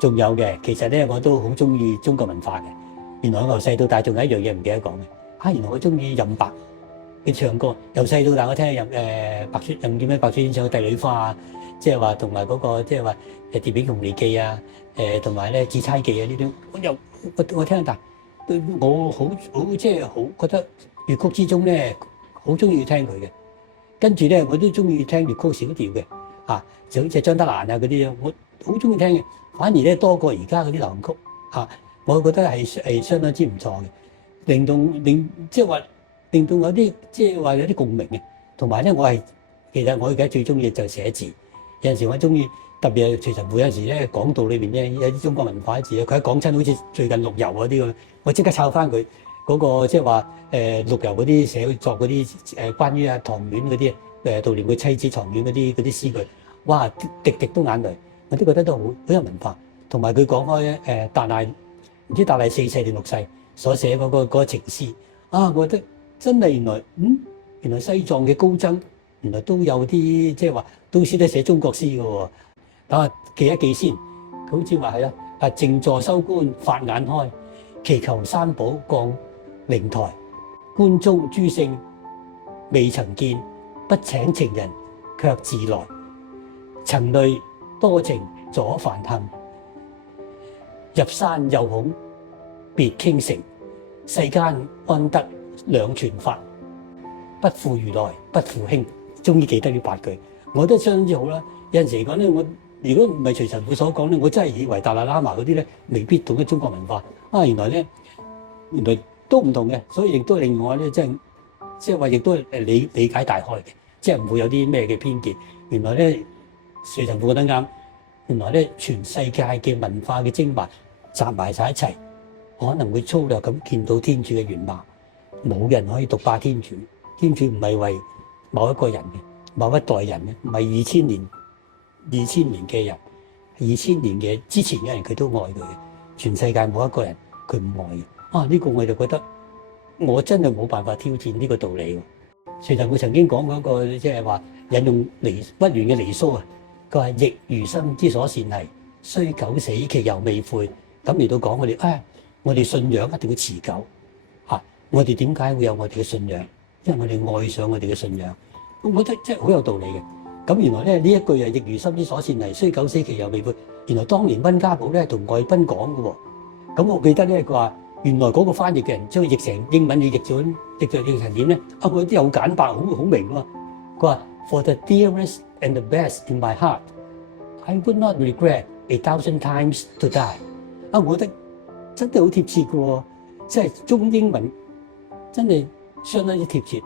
仲有嘅，其實咧我都好中意中國文化嘅。原來我由細到大仲有一樣嘢唔記得講嘅，原來我中意任白嘅唱歌。由細到大我聽任叫咩白雪仙唱嘅《帝女花》啊，即係話同埋嗰個即係話《蝶喜紅梨記》啊，同埋咧《紫釵記》啊呢啲，我聽，但對我好即係好覺得粵曲之中咧好中意聽佢嘅。跟住咧我都中意聽粵曲小調嘅，就好似張德蘭啊嗰啲，我好中意聽嘅。反而咧多過而家嗰啲流行曲，我覺得係相當之唔錯嘅，令到我啲即係話有啲共鳴嘅。同埋咧，其實我而家最中意就係寫字。有陣時我中意，特別係徐晨富有陣時咧講道裏邊咧有啲中國文化字咧，佢一講親好似最近陸游嗰啲咁，我即刻抄翻佢嗰個即係話陸游嗰啲寫作嗰啲關於唐婉嗰啲悼念佢妻子唐婉嗰啲詩句，哇滴滴都眼淚。我都覺得都好有文化，同埋佢講開達賴唔知達賴4世定6世所寫嗰個情詩，我覺得真係原來西藏嘅高僧原來都有啲即係話都識得寫中國詩嘅喎。等我記一記先，佢好似話係啦，靜坐修觀法眼開，祈求三寶降靈台，觀中諸聖未曾見，不請情人卻自來，曾慮多情阻梵行，入山又恐別傾城，世間安得兩全法，不負如來不負卿。終於記得呢8句，我覺得相當之好啦。有陣時嚟講咧，我如果唔係徐晨富所講咧，我真係以為達賴喇嘛嗰啲咧未必懂得中國文化。原來都唔同嘅，所以亦都令我咧即係話亦都理解大開嘅，即係唔會有啲咩嘅偏見。原來咧。徐晨富覺得啱，原來咧全世界嘅文化嘅精華集埋晒一齊，可能會粗略咁見到天主嘅原貌。冇人可以獨霸天主，天主唔係為某一個人嘅、某一代人嘅，唔係2000年嘅人，2000年嘅之前嘅人佢都愛佢嘅。全世界冇一個人佢唔愛嘅。呢個我就覺得我真係冇辦法挑戰呢個道理。徐晨富曾經講過一個即係話引用屈原嘅離騷啊。佢話：亦餘生之所善兮，雖九死其猶未悔。咁嚟到講我哋信仰一定要持久。我哋點解會有我哋嘅信仰？因為我哋愛上我哋嘅信仰。我覺得真係好有道理嘅。咁原來咧呢一句亦餘生之所善兮，雖九死其猶未悔。原來當年溫家寶咧同外賓講嘅喎。咁我記得咧佢話，原來嗰個翻譯嘅人將佢譯成英文，譯成點咧？佢啲好簡白，好明喎。佢話：For the dearest and the best in my heart, I would not regret 1,000 times to die。我覺得真係好貼切嘅喎，即係中英文真係相當之貼切。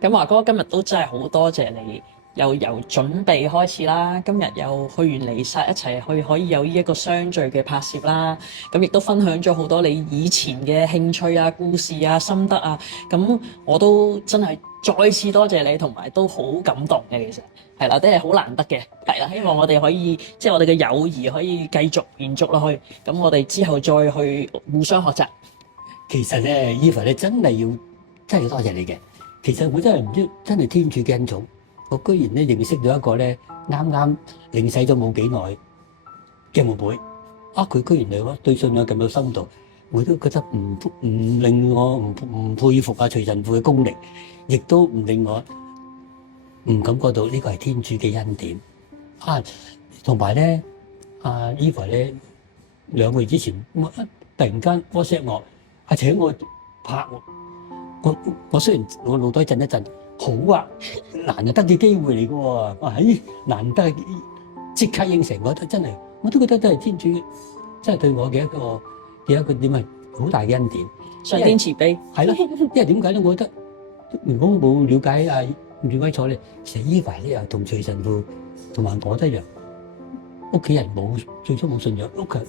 咁華哥今日都真係好多謝你，又由準備開始啦，今日又去完彌撒一齊去，可以有呢一個相聚嘅拍攝啦。咁亦都分享咗好多你以前嘅興趣啊、故事啊、心得啊。咁我都真係再次多謝你，同埋都好感動嘅。其實係啦，都係好難得嘅。係啦，希望我哋可以即係我哋嘅友誼可以繼續延續落去。咁我哋之後再去互相學習。其實咧，Eva 咧真係要多謝你嘅。其實我真係唔知，真係天主嘅恩寵。我居然咧認識到一個咧啱啱領洗咗冇幾耐嘅妹妹，佢居然嚟對信仰咁有深度，我都覺得唔令我唔佩服徐晨富嘅功力，亦都唔令我唔感覺到呢個係天主嘅恩典。同埋咧，Eva 咧2個月之前，突然間 WhatsApp 我，請我拍我雖然我腦袋震一震。好難得嘅機會嚟嘅喎，難得即刻應承，我都覺得真係天主真係對我嘅一個點係好大嘅恩典，上天慈悲係咯。因為點解咧？我覺得如果冇了解廖威楚咧，其實Eva咧又同徐晨富同埋我一樣，屋企人最初冇信仰，屋企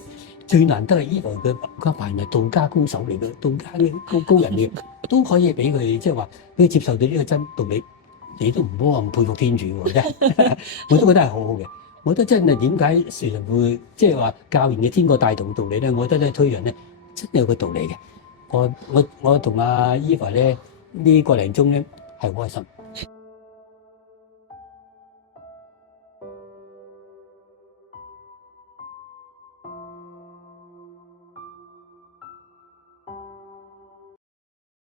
最難得係Eva嘅家爸係道家高手嚟嘅，道家嘅高人嚟嘅，都可以俾佢即係話俾佢接受到呢個真道理，你都唔好話唔佩服天主喎，真係我都覺得係好好嘅。我覺得真係點解徐晨富即係話教人嘅天國大同道理咧？我覺得咧推人咧真係有個道理嘅。我同阿Eva咧呢個零鐘咧係好開心。